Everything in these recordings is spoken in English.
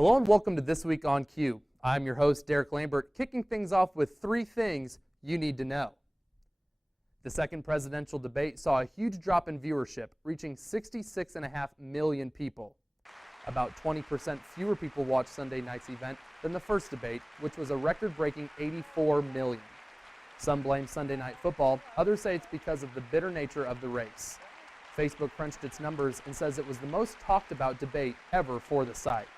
Hello and welcome to This Week on Q. I'm your host, Derek Lambert, kicking things off with 3 things you need to know. The second presidential debate saw a huge drop in viewership, reaching 66.5 million people. About 20% fewer people watched Sunday night's event than the first debate, which was a record-breaking 84 million. Some blame Sunday Night Football, others say it's because of the bitter nature of the race. Facebook crunched its numbers and says it was the most talked about debate ever for the site.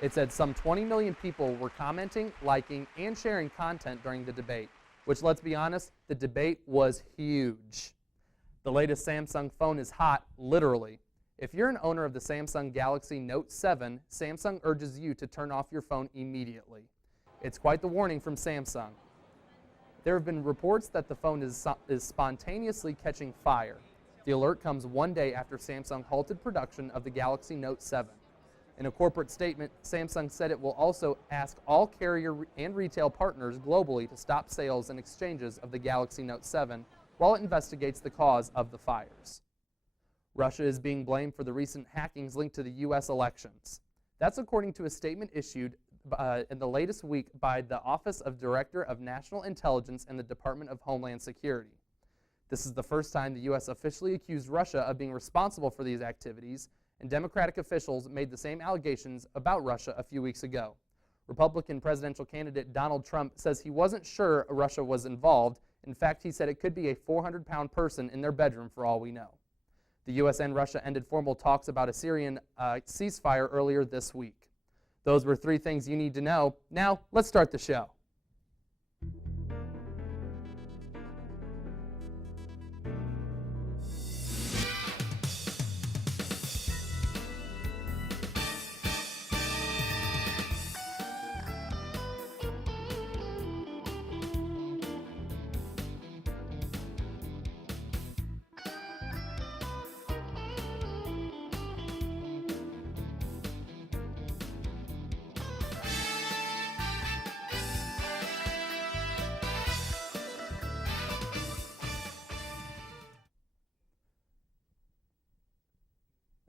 It said some 20 million people were commenting, liking, and sharing content during the debate, which, let's be honest, the debate was huge. The latest Samsung phone is hot, literally. If you're an owner of the Samsung Galaxy Note 7, Samsung urges you to turn off your phone immediately. It's quite the warning from Samsung. There have been reports that the phone is spontaneously catching fire. The alert comes one day after Samsung halted production of the Galaxy Note 7. In a corporate statement, Samsung said it will also ask all carrier and retail partners globally to stop sales and exchanges of the Galaxy Note 7 while it investigates the cause of the fires. Russia is being blamed for the recent hackings linked to the U.S. elections. That's according to a statement issued in the latest week by the Office of Director of National Intelligence and the Department of Homeland Security. This is the first time the U.S. officially accused Russia of being responsible for these activities, and Democratic officials made the same allegations about Russia a few weeks ago. Republican presidential candidate Donald Trump says he wasn't sure Russia was involved. In fact, he said it could be a 400-pound person in their bedroom for all we know. The U.S. and Russia ended formal talks about a Syrian ceasefire earlier this week. Those were 3 things you need to know. Now, let's start the show.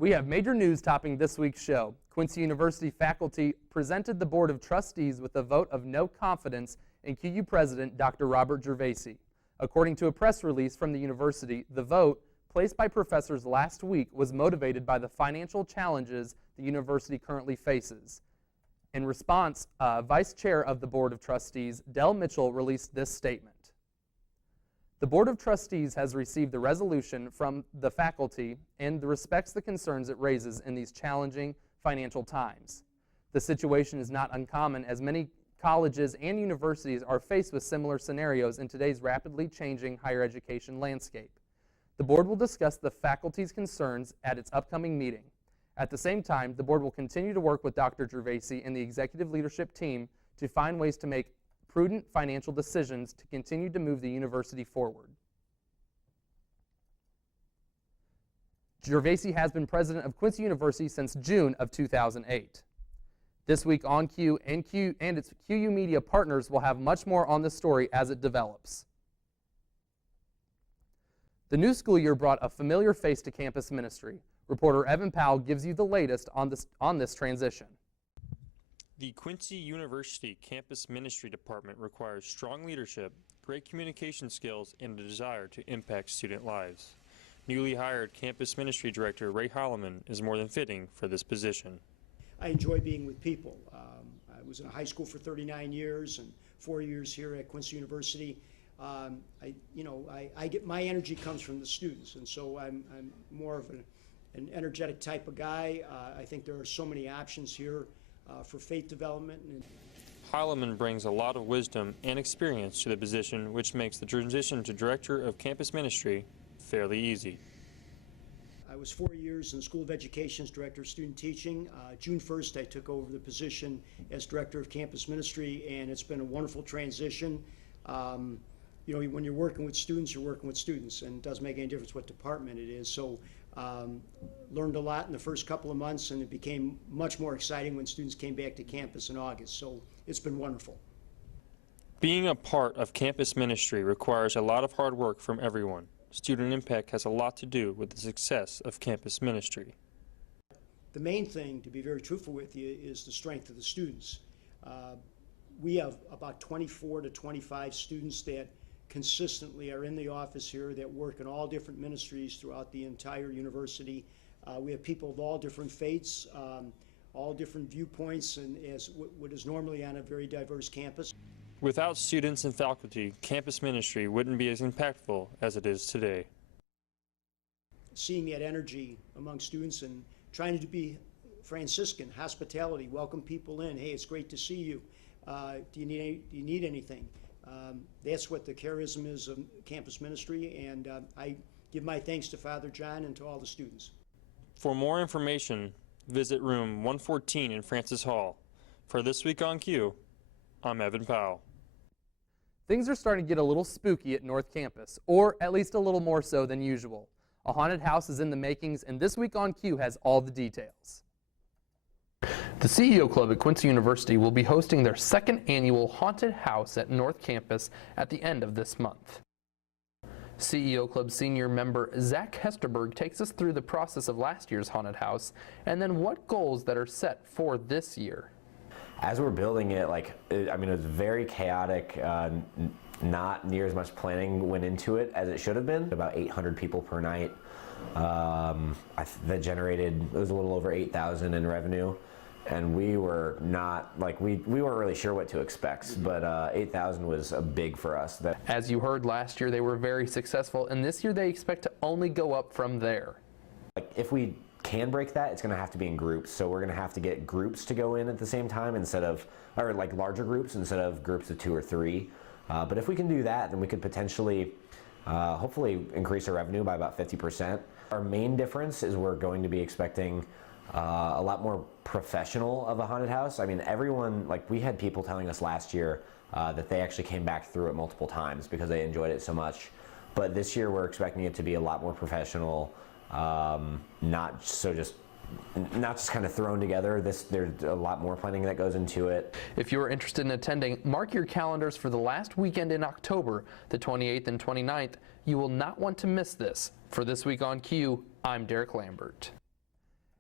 We have major news topping this week's show. Quincy University faculty presented the Board of Trustees with a vote of no confidence in QU President Dr. Robert Gervasi. According to a press release from the university, the vote, placed by professors last week, was motivated by the financial challenges the university currently faces. In response, Vice Chair of the Board of Trustees, Del Mitchell, released this statement. The Board of Trustees has received the resolution from the faculty and respects the concerns it raises in these challenging financial times. The situation is not uncommon, as many colleges and universities are faced with similar scenarios in today's rapidly changing higher education landscape. The board will discuss the faculty's concerns at its upcoming meeting. At the same time, the board will continue to work with Dr. Gervasi and the executive leadership team to find ways to make prudent financial decisions to continue to move the university forward. Gervasi has been president of Quincy University since June of 2008. This week on Q and its QU Media partners will have much more on this story as it develops. The new school year brought a familiar face to campus ministry. Reporter Evan Powell gives you the latest on this transition. The Quincy University Campus Ministry Department requires strong leadership, great communication skills, and a desire to impact student lives. Newly hired Campus Ministry Director Ray Holloman is more than fitting for this position. I enjoy being with people. I was in a high school for 39 years and 4 years here at Quincy University. I get my energy comes from the students, and so I'm more of an energetic type of guy. I think there are so many options here for faith development. Holloman brings a lot of wisdom and experience to the position, which makes the transition to Director of Campus Ministry fairly easy. I was 4 years in the School of Education's Director of Student Teaching. June 1st, I took over the position as Director of Campus Ministry, and it's been a wonderful transition. When you're working with students, you're working with students, and it doesn't make any difference what department it is. So learned a lot in the first couple of months, and it became much more exciting when students came back to campus in August. So it's been wonderful. Being a part of campus ministry requires a lot of hard work from everyone. Student impact has a lot to do with the success of campus ministry. The main thing, to be very truthful with you, is the strength of the students. We have about 24 to 25 students that consistently are in the office here that work in all different ministries throughout the entire university. We have people of all different faiths, all different viewpoints, and as what is normally on a very diverse campus. Without students and faculty, campus ministry wouldn't be as impactful as it is today. Seeing that energy among students and trying to be Franciscan, hospitality, welcome people in. Hey, it's great to see you. Do you need anything? That's what the charism is of campus ministry, and I give my thanks to Father John and to all the students. For more information, visit room 114 in Francis Hall. For This Week on Q, I'm Evan Powell. Things are starting to get a little spooky at North Campus, or at least a little more so than usual. A haunted house is in the makings, and This Week on Q has all the details. The CEO Club at Quincy University will be hosting their second annual haunted house at North Campus at the end of this month. CEO Club senior member Zach Hesterberg takes us through the process of last year's haunted house and then what goals that are set for this year. As we're building it, it was very chaotic. Not near as much planning went into it as it should have been. About 800 people per night. That generated, it was a little over 8,000 in revenue. And we were not, we weren't really sure what to expect, but 8,000 was big for us. As you heard last year, they were very successful, and this year they expect to only go up from there. If we can break that, it's going to have to be in groups. So we're going to have to get groups to go in at the same time or larger groups instead of groups of 2 or 3. But if we can do that, then we could potentially, hopefully increase our revenue by about 50%. Our main difference is we're going to be expecting a lot more professional of a haunted house. I mean, everyone, we had people telling us last year that they actually came back through it multiple times because they enjoyed it so much. But this year we're expecting it to be a lot more professional, not just kind of thrown together. There's a lot more planning that goes into it. If you're interested in attending, mark your calendars for the last weekend in October, the 28th and 29th. You will not want to miss this. For This Week on Q, I'm Derek Lambert.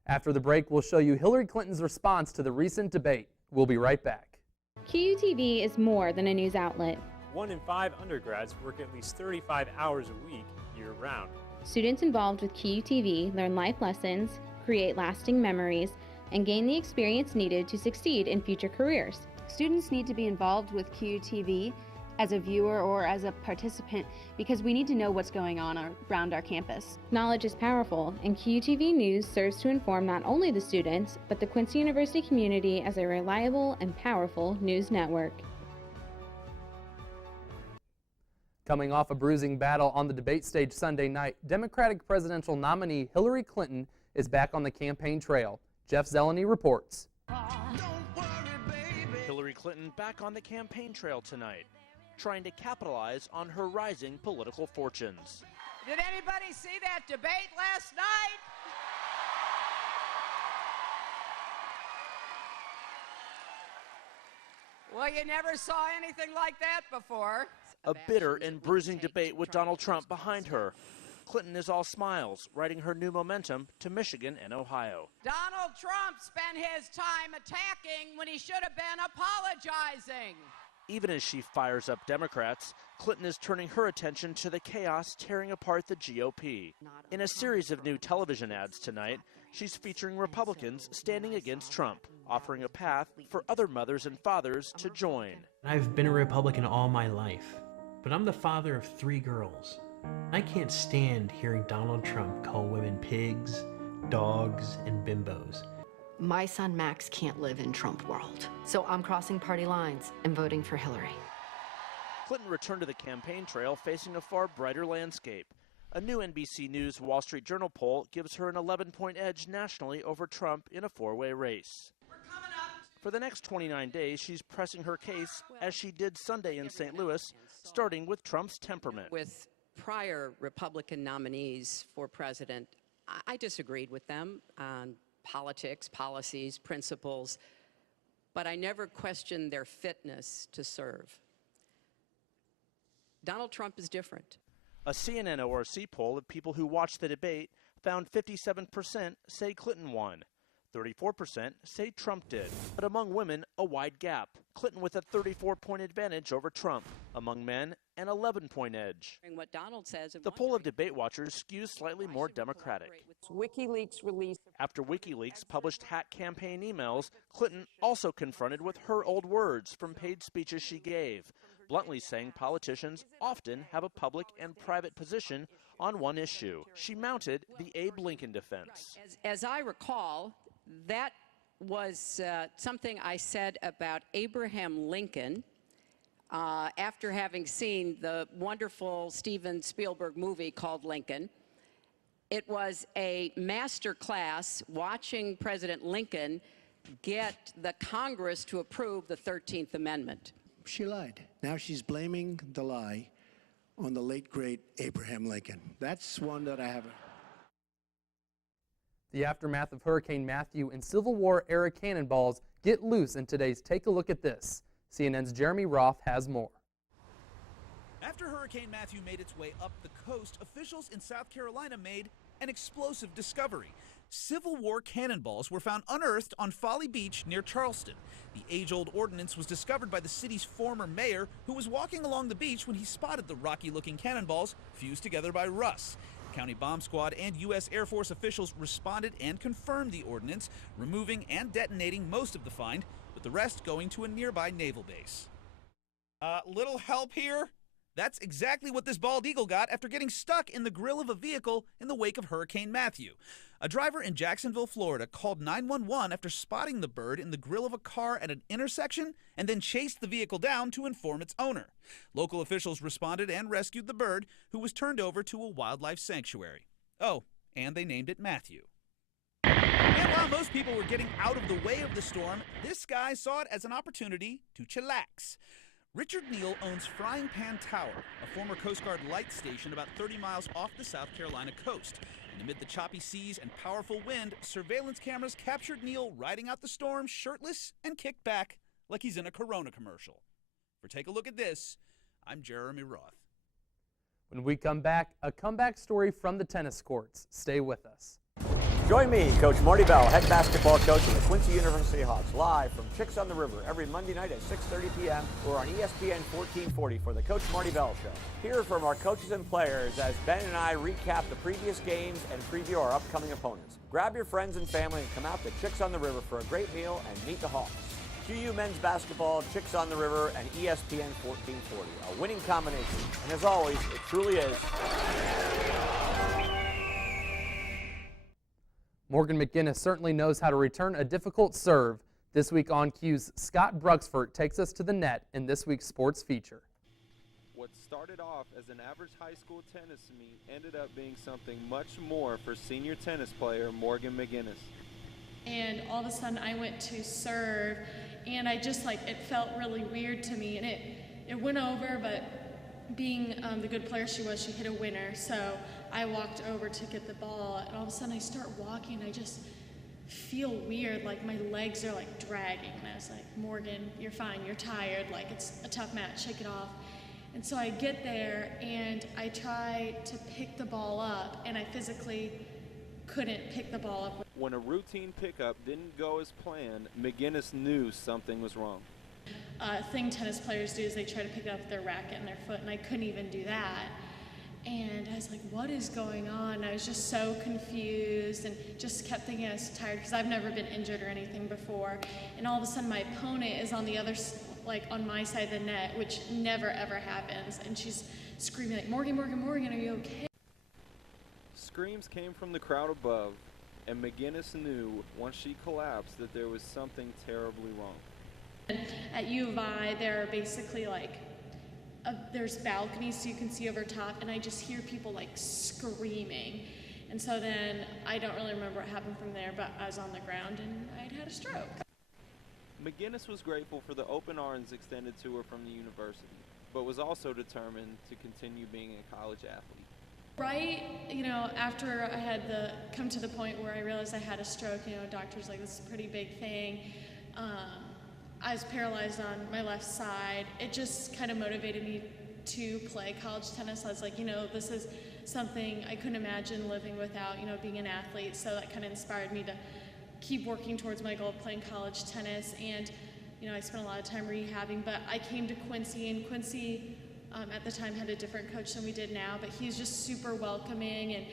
After the break, we'll show you Hillary Clinton's response to the recent debate. We'll be right back. QUTV is more than a news outlet. 1 in 5 undergrads work at least 35 hours a week, year-round. Students involved with QUTV learn life lessons, create lasting memories, and gain the experience needed to succeed in future careers. Students need to be involved with QUTV as a viewer or as a participant because we need to know what's going on around our campus. Knowledge is powerful, and QUTV News serves to inform not only the students, but the Quincy University community as a reliable and powerful news network. Coming off a bruising battle on the debate stage Sunday night, Democratic presidential nominee Hillary Clinton is back on the campaign trail. Jeff Zeleny reports. Hillary Clinton back on the campaign trail tonight, trying to capitalize on her rising political fortunes. Did anybody see that debate last night? Well, you never saw anything like that before. A bitter and bruising debate with Donald Trump behind her. Clinton is all smiles, riding her new momentum to Michigan and Ohio. Donald Trump spent his time attacking when he should have been apologizing. Even as she fires up Democrats, Clinton is turning her attention to the chaos tearing apart the GOP. In a series of new television ads tonight, she's featuring Republicans standing against Trump, offering a path for other mothers and fathers to join. I've been a Republican all my life, but I'm the father of 3 girls. I can't stand hearing Donald Trump call women pigs, dogs, and bimbos. My son Max can't live in Trump world, so I'm crossing party lines and voting for Hillary. Clinton returned to the campaign trail facing a far brighter landscape. A new NBC News Wall Street Journal poll gives her an 11-point edge nationally over Trump in a 4-way race. For the next 29 days, she's pressing her case, as she did Sunday in St. Louis, starting with Trump's temperament. With prior Republican nominees for president, I disagreed with them on politics, policies, principles, but I never questioned their fitness to serve. Donald Trump is different. A CNN ORC poll of people who watched the debate found 57% say Clinton won. 34% say Trump did. But among women, a wide gap. Clinton with a 34-point advantage over Trump. Among men, an 11-point edge. What Donald says. The poll of debate watchers skews slightly more Democratic. WikiLeaks released. After WikiLeaks published hacked campaign emails, Clinton also confronted with her old words from paid speeches she gave, bluntly saying politicians often have a public and private position on one issue. She mounted the Abe Lincoln defense. As I recall, that was something I said about Abraham Lincoln after having seen the wonderful Steven Spielberg movie called Lincoln. It was a master class watching President Lincoln get the Congress to approve the 13th Amendment. She lied. Now she's blaming the lie on the late, great Abraham Lincoln. That's one that I haven't. The aftermath of Hurricane Matthew and Civil War era cannonballs get loose in today's Take a Look at This. CNN's Jeremy Roth has more. After Hurricane Matthew made its way up the coast, officials in South Carolina made an explosive discovery. Civil War cannonballs were found unearthed on Folly Beach near Charleston. The age-old ordnance was discovered by the city's former mayor, who was walking along the beach when he spotted the rocky-looking cannonballs fused together by Russ. County Bomb Squad and U.S. Air Force officials responded and confirmed the ordnance, removing and detonating most of the find, with the rest going to a nearby naval base. Little help here? That's exactly what this bald eagle got after getting stuck in the grill of a vehicle in the wake of Hurricane Matthew. A driver in Jacksonville, Florida called 911 after spotting the bird in the grill of a car at an intersection and then chased the vehicle down to inform its owner. Local officials responded and rescued the bird, who was turned over to a wildlife sanctuary. Oh, and they named it Matthew. And while most people were getting out of the way of the storm, this guy saw it as an opportunity to chillax. Richard Neal owns Frying Pan Tower, a former Coast Guard light station about 30 miles off the South Carolina coast. And amid the choppy seas and powerful wind, surveillance cameras captured Neal riding out the storm shirtless and kicked back like he's in a Corona commercial. For Take a Look at This, I'm Jeremy Roth. When we come back, a comeback story from the tennis courts. Stay with us. Join me, Coach Marty Bell, head basketball coach of the Quincy University Hawks, live from Chicks on the River every Monday night at 6:30 p.m. or on ESPN 1440 for the Coach Marty Bell Show. Hear from our coaches and players as Ben and I recap the previous games and preview our upcoming opponents. Grab your friends and family and come out to Chicks on the River for a great meal and meet the Hawks. QU men's basketball, Chicks on the River, and ESPN 1440. A winning combination. And as always, it truly is. Morgan McGinnis certainly knows how to return a difficult serve. This week on Q's Scott Bruxford takes us to the net in this week's sports feature. What started off as an average high school tennis meet ended up being something much more for senior tennis player Morgan McGinnis. And all of a sudden I went to serve, and I just it felt really weird to me, and it went over, but being the good player she was, she hit a winner. So I walked over to get the ball, and all of a sudden I start walking, and I just feel weird, like my legs are dragging, and I was like, Morgan, you're fine, you're tired, it's a tough match, shake it off. And so I get there, and I try to pick the ball up, and I physically couldn't pick the ball up. When a routine pickup didn't go as planned, McGinnis knew something was wrong. Thing tennis players do is they try to pick it up with their racket and their foot, and I couldn't even do that. And I was like, what is going on? I was just so confused and just kept thinking I was tired because I've never been injured or anything before. And all of a sudden my opponent is on the other, on my side of the net, which never ever happens. And she's screaming Morgan, Morgan, Morgan, are you okay? Screams came from the crowd above, and McGinnis knew once she collapsed that there was something terribly wrong. At U of I, there are basically there's balconies so you can see over top, and I just hear people screaming. And so then I don't really remember what happened from there, but I was on the ground and I'd had a stroke. McGinnis was grateful for the open arms extended to her from the university, but was also determined to continue being a college athlete. Right, after I had come to the point where I realized I had a stroke, doctor's like, this is a pretty big thing. I was paralyzed on my left side. It just kind of motivated me to play college tennis. I was like, this is something I couldn't imagine living without, being an athlete. So that kind of inspired me to keep working towards my goal of playing college tennis. And I spent a lot of time rehabbing, but I came to Quincy, and Quincy at the time had a different coach than we did now, but he's just super welcoming and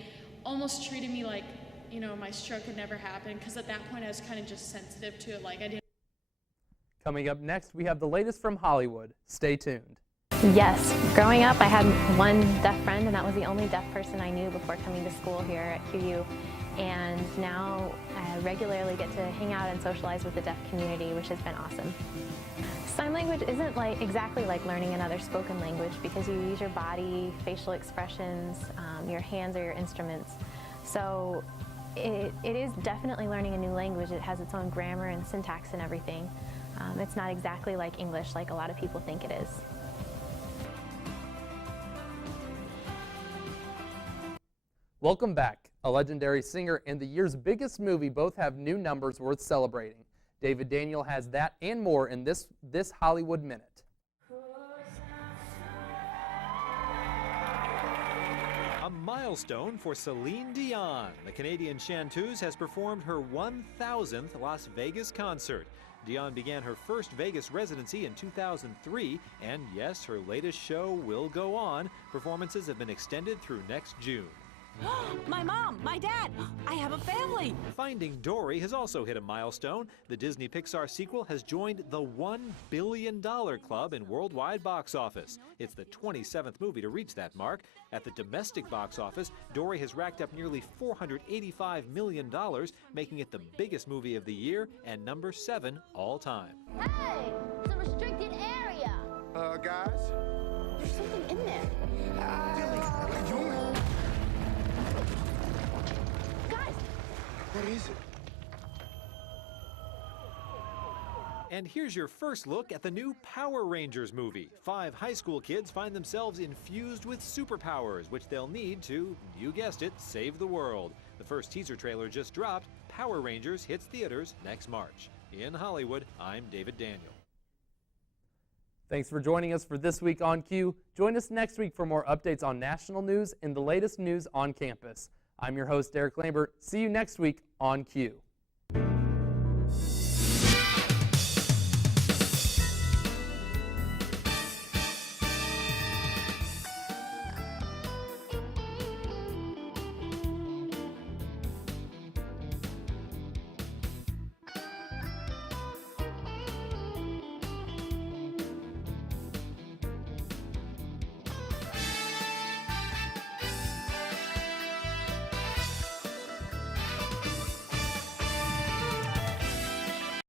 almost treated me like, my stroke had never happened, because at that point I was kind of just sensitive to it, like I didn't. Coming up next, we have the latest from Hollywood. Stay tuned. Yes, growing up I had one deaf friend, and that was the only deaf person I knew before coming to school here at QU. And now I regularly get to hang out and socialize with the deaf community, which has been awesome. Sign language isn't exactly like learning another spoken language, because you use your body, facial expressions, your hands are your instruments. So it is definitely learning a new language. It has its own grammar and syntax and everything. It's not exactly like English like a lot of people think it is. Welcome back. A legendary singer and the year's biggest movie both have new numbers worth celebrating. David Daniel has that and more in this Hollywood Minute. A milestone for Celine Dion. The Canadian chanteuse has performed her 1,000th Las Vegas concert. Dion began her first Vegas residency in 2003, and yes, her latest show will go on. Performances have been extended through next June. My mom, my dad, I have a family. Finding Dory has also hit a milestone. The Disney Pixar sequel has joined the $1 billion club in worldwide box office. It's the 27th movie to reach that mark. At the domestic box office, Dory has racked up nearly $485 million, making it the biggest movie of the year and number 7 all time. Hey, it's a restricted area. Guys? There's something in there. Dilly, what are you doing? Guys! What is it? And here's your first look at the new Power Rangers movie. 5 high school kids find themselves infused with superpowers, which they'll need to, you guessed it, save the world. The first teaser trailer just dropped. Power Rangers hits theaters next March. In Hollywood, I'm David Daniel. Thanks for joining us for This Week on Q. Join us next week for more updates on national news and the latest news on campus. I'm your host, Derek Lambert. See you next week on Q.